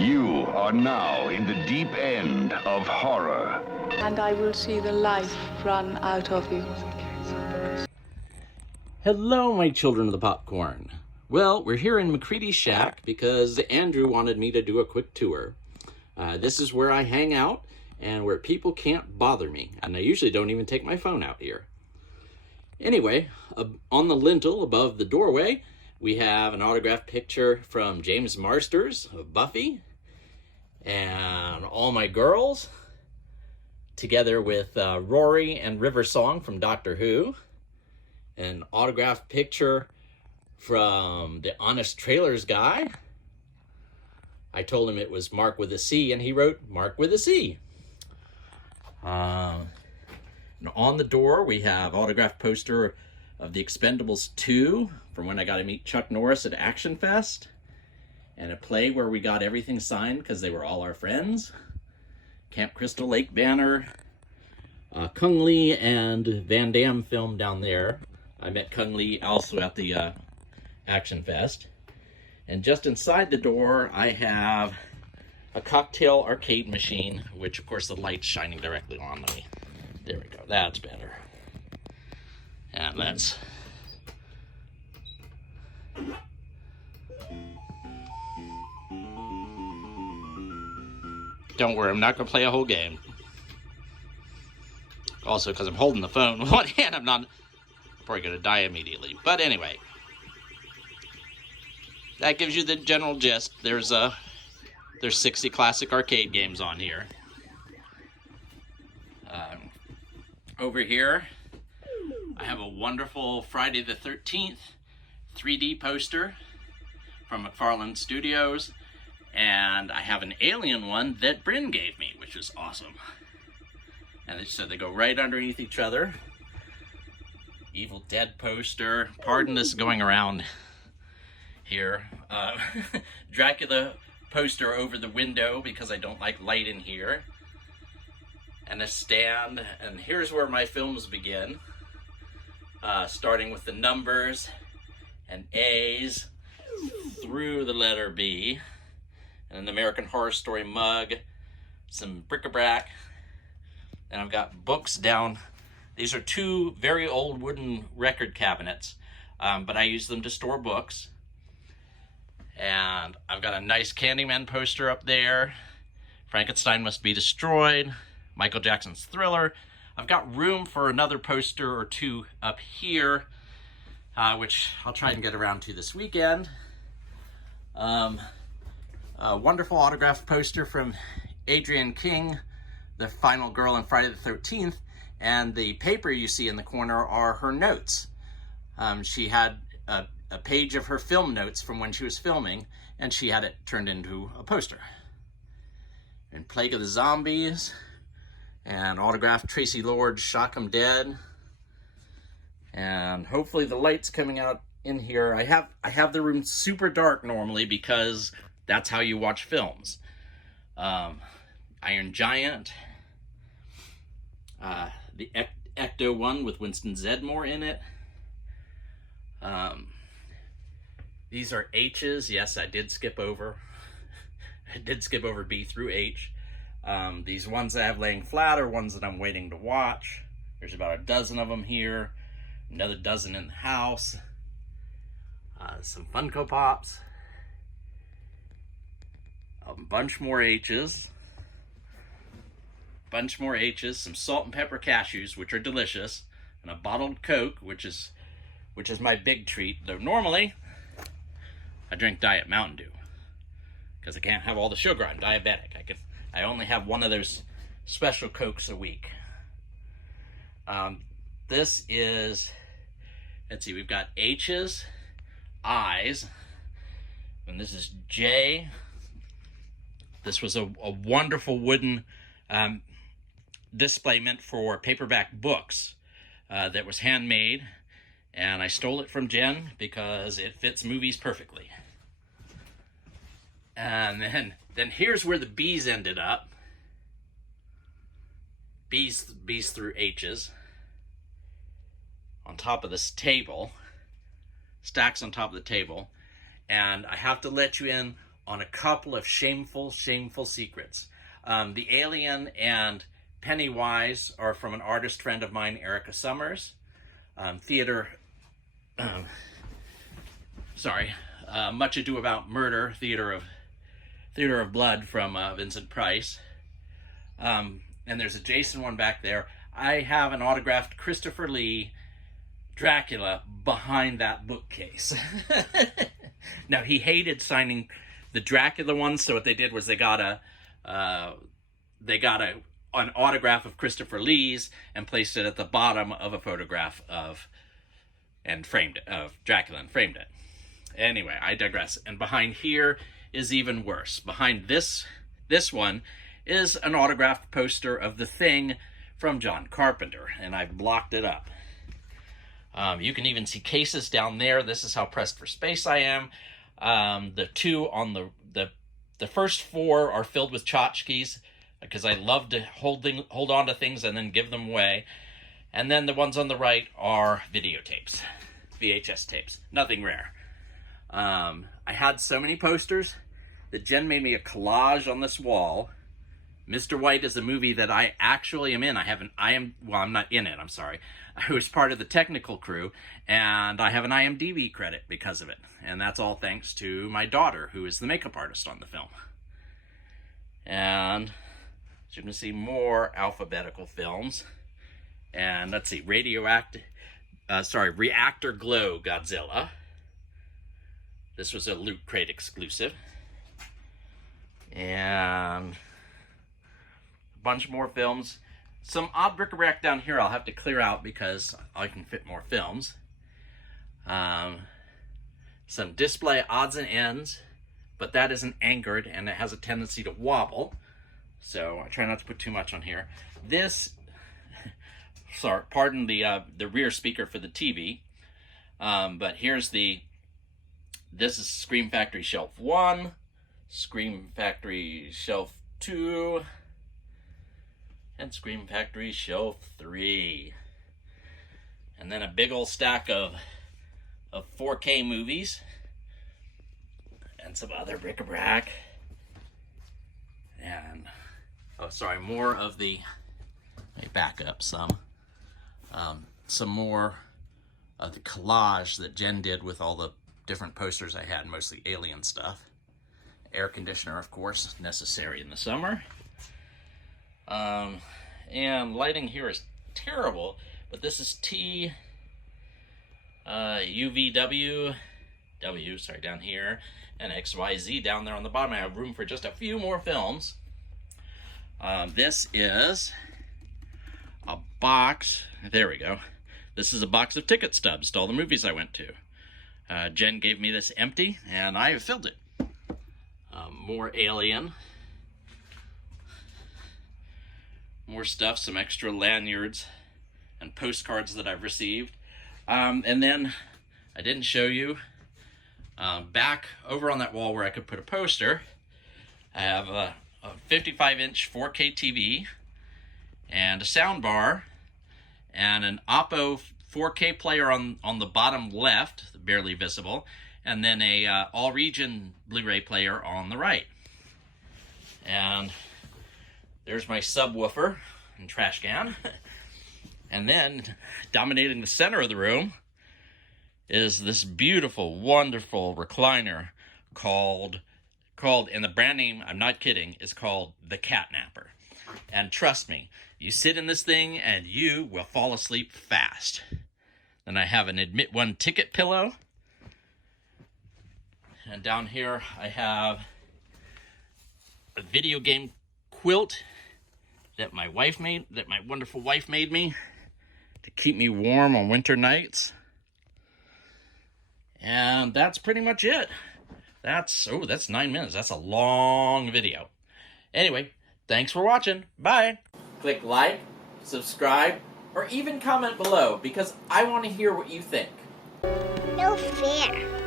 You are now in the deep end of horror. And I will see the life run out of you. Hello, my children of the popcorn. Well, we're here in MACREADY'S shack because Andrew wanted me to do a quick tour. This is where I hang out and where people can't bother me. And I usually don't even take my phone out here. Anyway, on the lintel above the doorway, we have an autographed picture from James Marsters of Buffy and all my girls, together with Rory and River Song from Doctor Who. An autographed picture from the Honest Trailers guy. I told him it was Marc with a C, and he wrote Marc with a C. And on the door, we have autographed poster of The Expendables 2, from when I got to meet Chuck Norris at Action Fest, and a play where we got everything signed because they were all our friends. Camp Crystal Lake banner, Kung Lee and Van Damme film down there. I met Kung Lee also at the Action Fest. And just inside the door, I have a cocktail arcade machine, which of course the light's shining directly on me. There we go, that's better. And that's... Don't worry, I'm not going to play a whole game. Also, because I'm holding the phone with one hand, I'm probably going to die immediately. But anyway, that gives you the general gist. There's 60 classic arcade games on here. Over here, I have a wonderful Friday the 13th 3D poster from McFarlane Studios. And I have an Alien one that Bryn gave me, which is awesome. And so they go right underneath each other. Evil Dead poster. Pardon this going around here. Dracula poster over the window because I don't like light in here. And a stand. And here's where my films begin. Starting with the numbers and A's through the letter B. And an American Horror Story mug, some bric-a-brac, and I've got books down. These are two very old wooden record cabinets, but I use them to store books. And I've got a nice Candyman poster up there. Frankenstein Must Be Destroyed, Michael Jackson's Thriller. I've got room for another poster or two up here, which I'll try and get around to this weekend. A wonderful autographed poster from Adrienne King, the final girl in Friday the 13th, and the paper you see in the corner are her notes. She had a page of her film notes from when she was filming, and she had it turned into a poster. And Plague of the Zombies, and autographed Tracy Lord's Shock 'Em Dead. And hopefully the light's coming out in here. I have the room super dark normally because that's how you watch films. Iron Giant. The Ecto one with Winston Zeddemore in it. These are H's. Yes, I did skip over. I did skip over B through H. These ones I have laying flat are ones that I'm waiting to watch. There's about a dozen of them here. Another dozen in the house. Some Funko Pops. A bunch more H's. Some salt and pepper cashews, which are delicious, and a bottled Coke, which is my big treat. Though normally I drink Diet Mountain Dew because I can't have all the sugar. I'm diabetic. I only have one of those special Cokes a week. This is, let's see, we've got H's, I's, and this is J. This was a wonderful wooden display meant for paperback books that was handmade, and I stole it from Jen because it fits movies perfectly. And then here's where the B's ended up. B's through H's on top of this table, stacks on top of the table, and I have to let you in on a couple of shameful secrets. The Alien and Pennywise are from an artist friend of mine, Erica Summers. Much Ado About Murder, Theater of Blood from Vincent Price. And there's a Jason one back there. I have an autographed Christopher Lee Dracula behind that bookcase. Now, he hated signing the Dracula ones, so what they did was they got an autograph of Christopher Lee's and placed it at the bottom of a photograph of Dracula and framed it. Anyway, I digress. And behind here is even worse. Behind this one is an autographed poster of The Thing from John Carpenter, and I've blocked it up. You can even see cases down there. This is how pressed for space I am. The two on the first four are filled with tchotchkes, because I love to hold on to things and then give them away. And then the ones on the right are videotapes, VHS tapes, nothing rare. I had so many posters that Jen made me a collage on this wall. Mr. White is a movie that I actually am in. I'm not in it, I'm sorry. I was part of the technical crew, and I have an IMDb credit because of it. And that's all thanks to my daughter, who is the makeup artist on the film. And as you can see, more alphabetical films. And let's see, Reactor Glow Godzilla. This was a Loot Crate exclusive. And a bunch more films. Some odd bric-a-brac down here I'll have to clear out because I can fit more films. Some display odds and ends, but that isn't anchored and it has a tendency to wobble. So I try not to put too much on here. This, sorry, pardon the rear speaker for the TV. But here's this is Scream Factory Shelf 1, Scream Factory Shelf 2, and Scream Factory Shelf 3. And then a big old stack of 4K movies. And some other bric-a-brac. And, more of the, let me back up some more of the collage that Jen did with all the different posters I had, mostly Alien stuff. Air conditioner, of course, necessary in the summer. And lighting here is terrible, but this is UVW, down here, and XYZ down there on the bottom. I have room for just a few more films. This is a box, there we go. This is a box of ticket stubs to all the movies I went to. Jen gave me this empty, and I have filled it. More Alien. More stuff, some extra lanyards and postcards that I've received. And then, I didn't show you, back over on that wall where I could put a poster, I have a 55-inch 4K TV, and a sound bar, and an Oppo 4K player on the bottom left, barely visible, and then a all-region Blu-ray player on the right. And there's my subwoofer and trash can. And then, dominating the center of the room, is this beautiful, wonderful recliner called, and the brand name, I'm not kidding, is called the Catnapper. And trust me, you sit in this thing and you will fall asleep fast. Then I have an Admit One ticket pillow. And down here I have a video game quilt that my wonderful wife made me to keep me warm on winter nights. And that's pretty much it. That's 9 minutes. That's a long video. Anyway, thanks for watching. Bye. Click like, subscribe, or even comment below because I want to hear what you think. No fair.